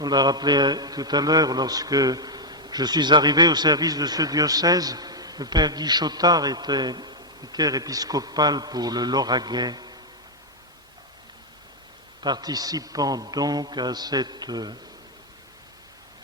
On l'a rappelé tout à l'heure, lorsque je suis arrivé au service de ce diocèse, le père Guy Chotard était vicaire épiscopal pour le Lauragais, participant donc à cette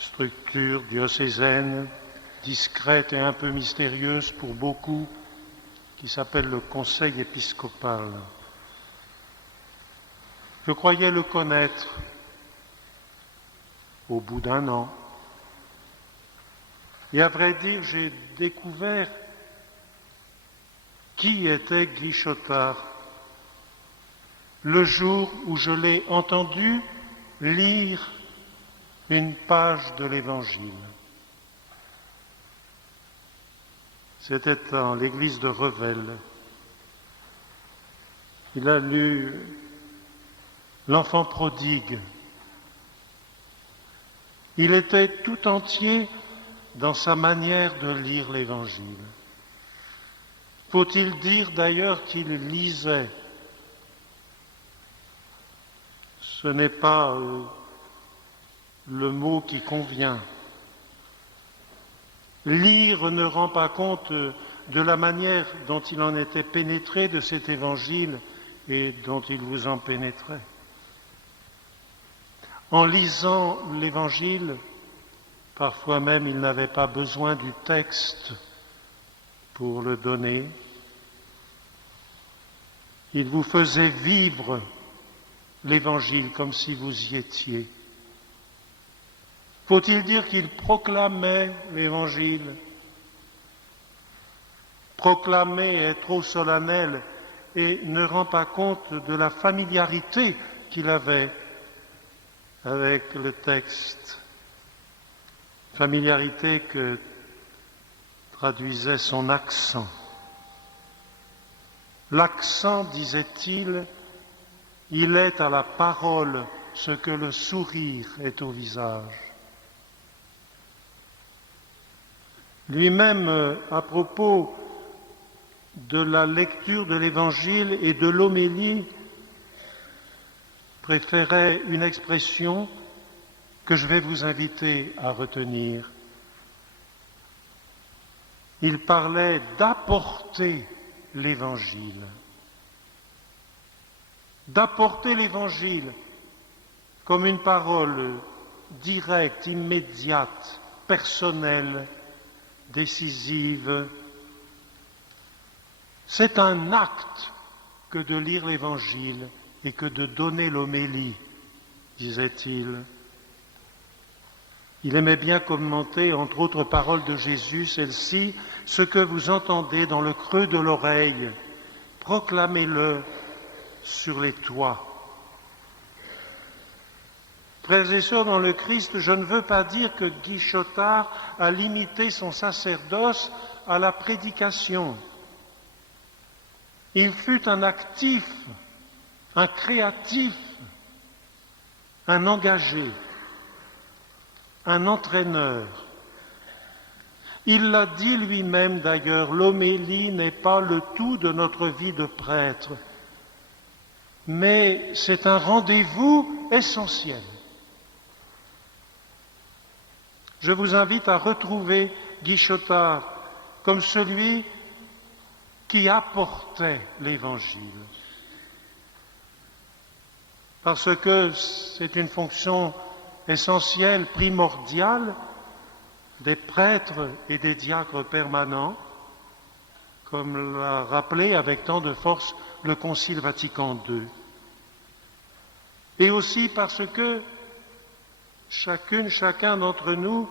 structure diocésaine, discrète et un peu mystérieuse pour beaucoup, qui s'appelle le Conseil épiscopal. Je croyais le connaître au bout d'un an. Et à vrai dire, j'ai découvert qui était Guy Chotard le jour où je l'ai entendu lire une page de l'Évangile. C'était dans l'église de Revel. Il a lu l'enfant prodigue. Il était tout entier dans sa manière de lire l'Évangile. Faut-il dire d'ailleurs qu'il lisait? Ce n'est pas le mot qui convient. Lire ne rend pas compte de la manière dont il en était pénétré de cet Évangile et dont il vous en pénétrait. En lisant l'Évangile, parfois même il n'avait pas besoin du texte pour le donner. Il vous faisait vivre l'Évangile comme si vous y étiez. Faut-il dire qu'il proclamait l'Évangile? Proclamer est trop solennel et ne rend pas compte de la familiarité qu'il avait avec le texte. Familiarité que traduisait son accent. L'accent, disait-il, il est à la parole ce que le sourire est au visage. Lui-même, à propos de la lecture de l'Évangile et de l'homélie, préférait une expression que je vais vous inviter à retenir. Il parlait d'apporter l'Évangile. D'apporter l'Évangile comme une parole directe, immédiate, personnelle, décisive. C'est un acte que de lire l'Évangile et que de donner l'homélie, disait-il. Il aimait bien commenter, entre autres paroles de Jésus, celle-ci: « Ce que vous entendez dans le creux de l'oreille, proclamez-le sur les toits. » Frères et sœurs dans le Christ, je ne veux pas dire que Guy Chotard a limité son sacerdoce à la prédication. Il fut un actif, un créatif, un engagé, un entraîneur. Il l'a dit lui-même d'ailleurs, l'homélie n'est pas le tout de notre vie de prêtre, mais c'est un rendez-vous essentiel. Je vous invite à retrouver Guy Chotard comme celui qui apportait l'Évangile. Parce que c'est une fonction essentielle, primordiale des prêtres et des diacres permanents, comme l'a rappelé avec tant de force le Concile Vatican II. Et aussi parce que chacun d'entre nous,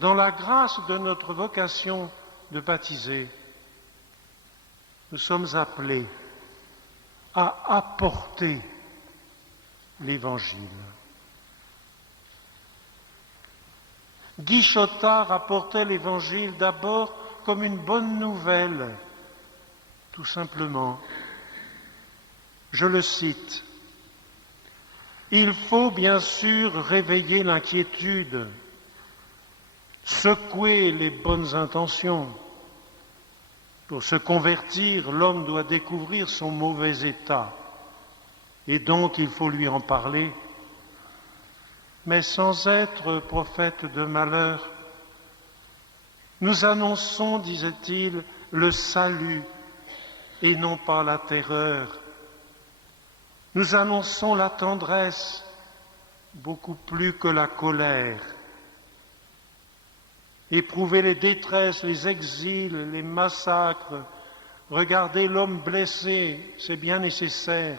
dans la grâce de notre vocation de baptiser, nous sommes appelés à apporter l'Évangile. Guy Chotard apportait l'Évangile d'abord comme une bonne nouvelle, tout simplement. Je le cite. « Il faut bien sûr réveiller l'inquiétude, secouer les bonnes intentions. Pour se convertir, l'homme doit découvrir son mauvais état, et donc il faut lui en parler. mais sans être prophète de malheur. Nous annonçons, disait-il, le salut et non pas la terreur. Nous annonçons la tendresse beaucoup plus que la colère. Éprouver les détresses, les exils, les massacres, regarder l'homme blessé, c'est bien nécessaire.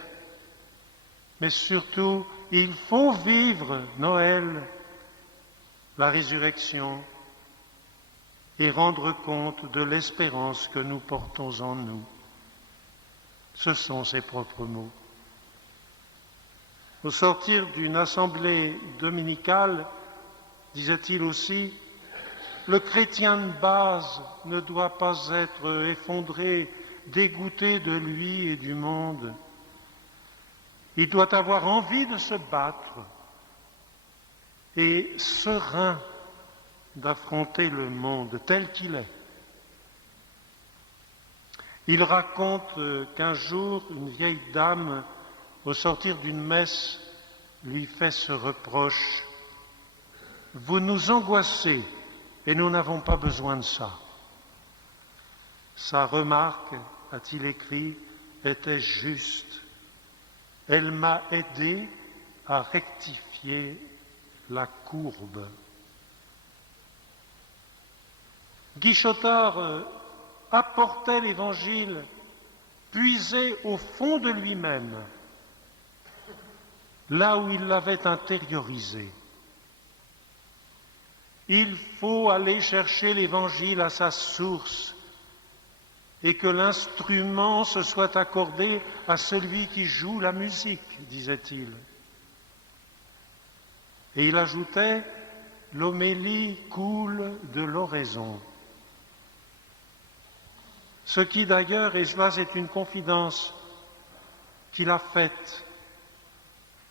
Mais surtout, il faut vivre Noël, la résurrection, et rendre compte de l'espérance que nous portons en nous. Ce sont ses propres mots. Au sortir d'une assemblée dominicale, disait-il aussi, le chrétien de base ne doit pas être effondré, dégoûté de lui et du monde. Il doit avoir envie de se battre et serein d'affronter le monde tel qu'il est. Il raconte qu'un jour, une vieille dame, au sortir d'une messe, lui fait ce reproche. « Vous nous angoissez et nous n'avons pas besoin de ça. » Sa remarque, a-t-il écrit, était juste. Elle m'a aidé à rectifier la courbe. Guichotard apportait l'Évangile puisé au fond de lui-même, là où il l'avait intériorisé. Il faut aller chercher l'Évangile à sa source et que l'instrument se soit accordé à celui qui joue la musique, disait-il. Et il ajoutait, l'homélie coule de l'oraison. Ce qui d'ailleurs, et cela c'est une confidence qu'il a faite,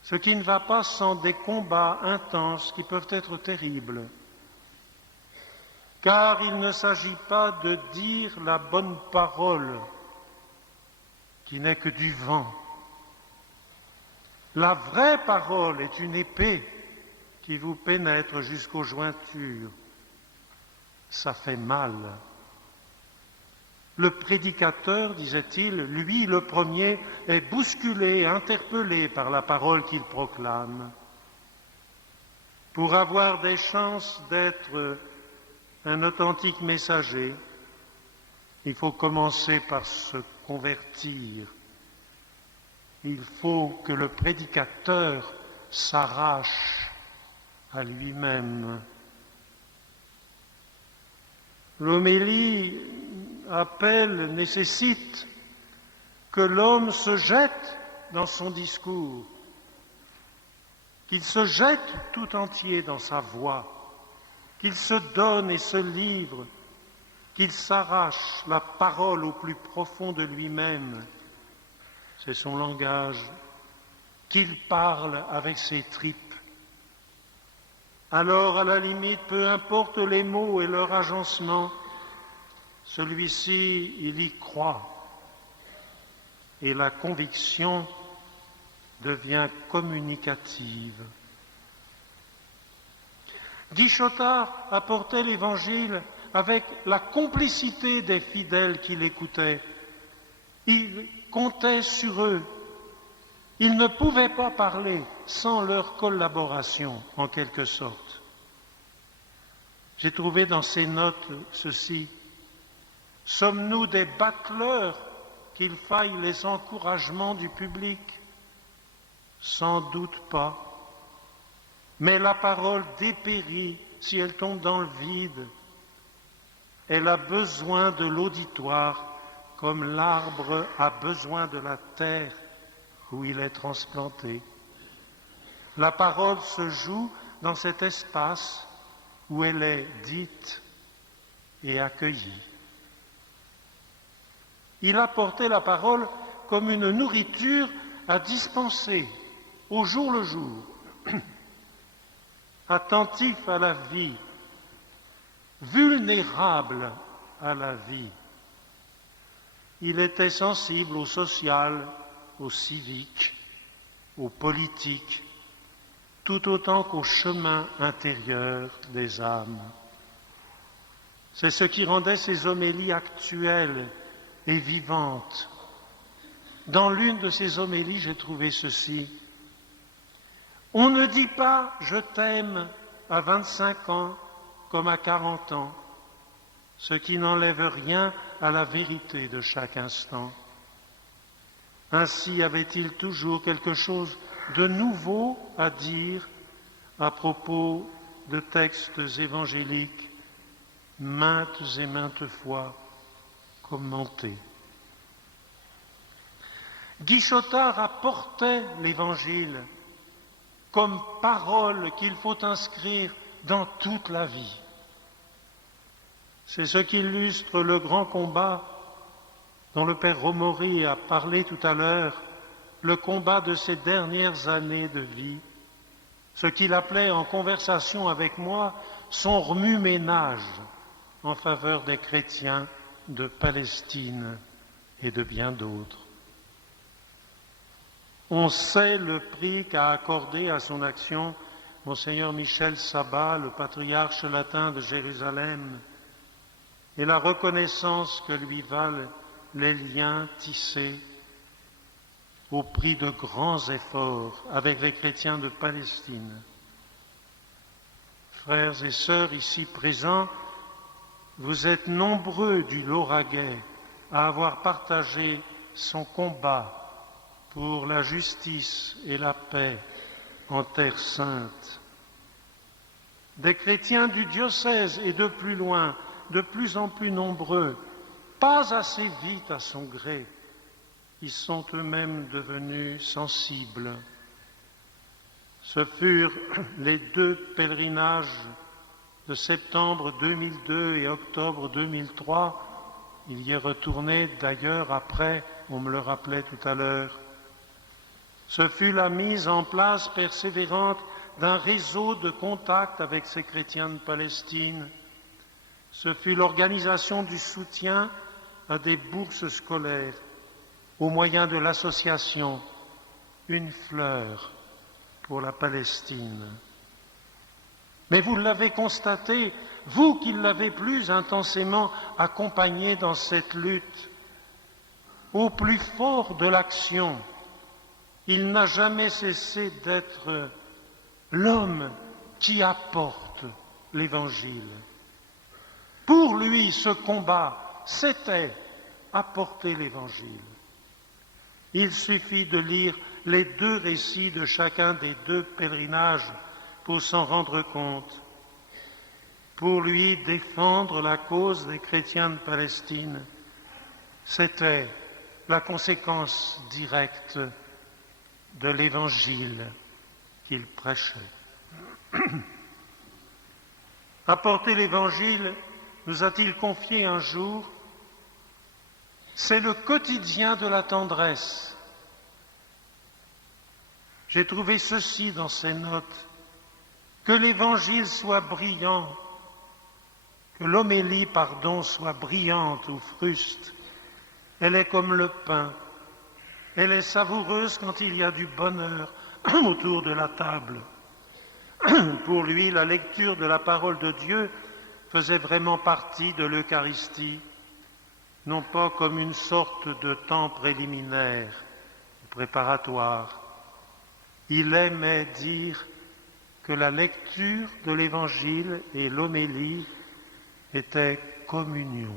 ce qui ne va pas sans des combats intenses qui peuvent être terribles, car il ne s'agit pas de dire la bonne parole, qui n'est que du vent. La vraie parole est une épée qui vous pénètre jusqu'aux jointures. Ça fait mal. Le prédicateur, disait-il, lui, le premier, est bousculé, interpellé par la parole qu'il proclame. Pour avoir des chances d'être un authentique messager, il faut commencer par se convertir. Il faut que le prédicateur s'arrache à lui-même. L'homélie appelle, nécessite que l'homme se jette dans son discours, qu'il se jette tout entier dans sa voix, qu'il se donne et se livre, qu'il s'arrache la parole au plus profond de lui-même, c'est son langage, qu'il parle avec ses tripes. Alors, à la limite, peu importe les mots et leur agencement, celui-ci, il y croit. Et la conviction devient communicative. Guichotard apportait l'Évangile avec la complicité des fidèles qui l'écoutaient. Il comptait sur eux. Il ne pouvait pas parler sans leur collaboration, en quelque sorte. J'ai trouvé dans ses notes ceci. Sommes-nous des bateleurs qu'il faille les encouragements du public? Sans doute pas. Mais la parole dépérit si elle tombe dans le vide. Elle a besoin de l'auditoire comme l'arbre a besoin de la terre où il est transplanté. La parole se joue dans cet espace où elle est dite et accueillie. Il apportait la parole comme une nourriture à dispenser au jour le jour, attentif à la vie, vulnérable à la vie. Il était sensible au social, au civique, au politique, tout autant qu'au chemin intérieur des âmes. C'est ce qui rendait ces homélies actuelles et vivantes. Dans l'une de ces homélies, j'ai trouvé ceci. On ne dit pas « je t'aime » à 25 ans comme à 40 ans, ce qui n'enlève rien à la vérité de chaque instant. Ainsi avait-il toujours quelque chose de nouveau à dire à propos de textes évangéliques maintes et maintes fois commentés. Guichotard apportait l'Évangile comme parole qu'il faut inscrire dans toute la vie. C'est ce qui illustre le grand combat dont le père Romori a parlé tout à l'heure, le combat de ces dernières années de vie, ce qu'il appelait en conversation avec moi son remue-ménage en faveur des chrétiens de Palestine et de bien d'autres. On sait le prix qu'a accordé à son action Monseigneur Michel Sabat, le patriarche latin de Jérusalem, et la reconnaissance que lui valent les liens tissés au prix de grands efforts avec les chrétiens de Palestine. Frères et sœurs ici présents, vous êtes nombreux du Lauragais à avoir partagé son combat pour la justice et la paix en Terre sainte. Des chrétiens du diocèse et de plus loin, de plus en plus nombreux, pas assez vite à son gré, ils sont eux-mêmes devenus sensibles. Ce furent les 2 pèlerinages de septembre 2002 et octobre 2003. Il y est retourné d'ailleurs après, on me le rappelait tout à l'heure. Ce fut la mise en place persévérante d'un réseau de contacts avec ces chrétiens de Palestine. Ce fut l'organisation du soutien à des bourses scolaires au moyen de l'association Une fleur pour la Palestine. Mais vous l'avez constaté, vous qui l'avez plus intensément accompagné dans cette lutte, au plus fort de l'action, il n'a jamais cessé d'être l'homme qui apporte l'Évangile. Pour lui, ce combat, c'était apporter l'Évangile. Il suffit de lire les 2 récits de chacun des 2 pèlerinages pour s'en rendre compte. Pour lui, défendre la cause des chrétiens de Palestine, c'était la conséquence directe de l'Évangile qu'il prêchait. Apporter l'Évangile, nous a-t-il confié un jour, c'est le quotidien de la tendresse. J'ai trouvé ceci dans ces notes, que l'Évangile soit brillant, que l'homélie, soit brillante ou fruste. Elle est comme le pain, elle est savoureuse quand il y a du bonheur autour de la table. Pour lui, la lecture de la parole de Dieu faisait vraiment partie de l'Eucharistie, non pas comme une sorte de temps préliminaire, préparatoire. Il aimait dire que la lecture de l'Évangile et l'homélie étaient communion.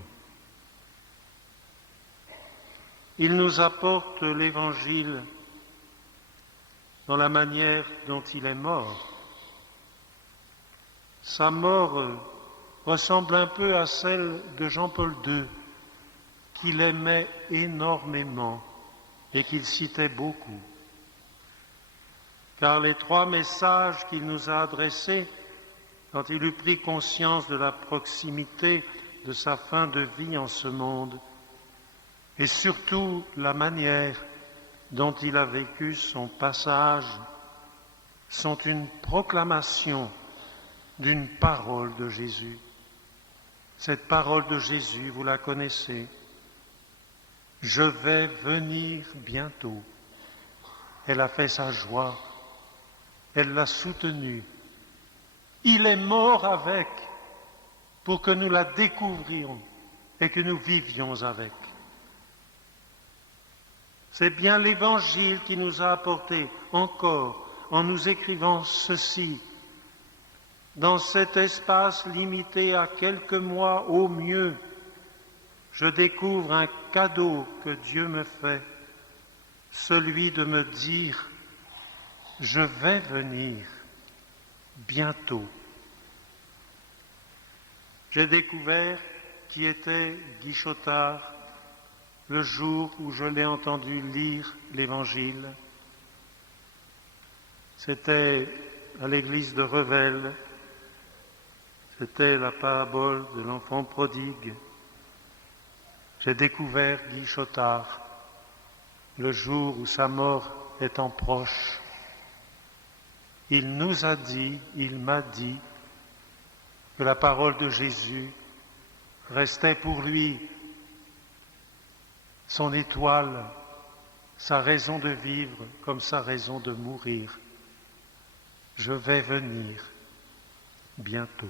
Il nous apporte l'Évangile dans la manière dont il est mort. Sa mort ressemble un peu à celle de Jean-Paul II, qu'il aimait énormément et qu'il citait beaucoup. Car les 3 messages qu'il nous a adressés, quand il eut pris conscience de la proximité de sa fin de vie en ce monde, et surtout la manière dont il a vécu son passage, sont une proclamation d'une parole de Jésus. Cette parole de Jésus, vous la connaissez. Je vais venir bientôt. Elle a fait sa joie. Elle l'a soutenue. Il est mort avec pour que nous la découvrions et que nous vivions avec. C'est bien l'Évangile qui nous a apporté encore, en nous écrivant ceci, dans cet espace limité à quelques mois au mieux, je découvre un cadeau que Dieu me fait, celui de me dire « Je vais venir bientôt ». J'ai découvert qui était Guichotard le jour où je l'ai entendu lire l'Évangile. C'était à l'église de Revel, c'était la parabole de l'enfant prodigue. J'ai découvert Guichotard le jour où sa mort étant proche. Il nous a dit, il m'a dit, que la parole de Jésus restait pour lui son étoile, sa raison de vivre comme sa raison de mourir. Je vais venir bientôt.